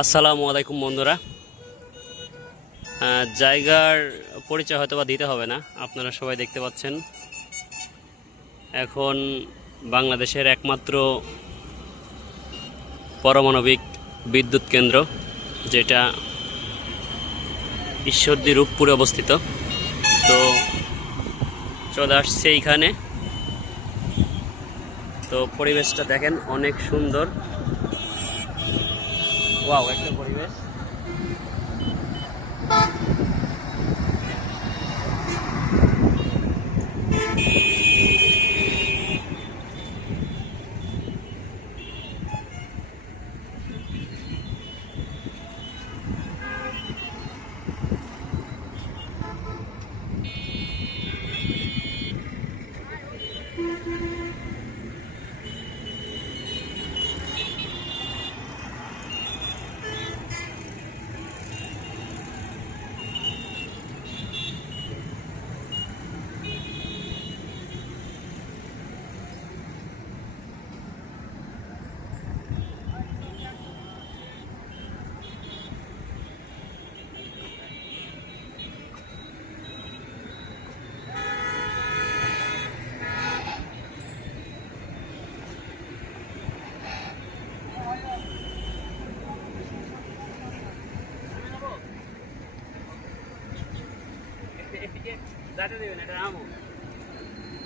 আসসালামু আলাইকুম বন্ধুরা। জায়গার পরিচয় হয়তো বা দিতে হবে না, আপনারা সবাই দেখতে পাচ্ছেন এখন বাংলাদেশের একমাত্র পারমাণবিক বিদ্যুৎ কেন্দ্র, যেটা ঈশ্বরদী রূপপুরে অবস্থিত। তো চলে আসছে এইখানে। তো পরিবেশটা দেখেন, অনেক সুন্দর। ওয়াও, একটা পরিবেশ।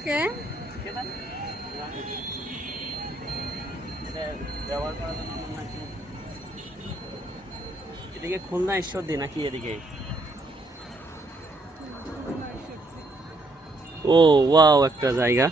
কে? এদিকে খুলনা ঈশ্বরদী নাকি এদিকে? ও ওয়াও, একটা জায়গা।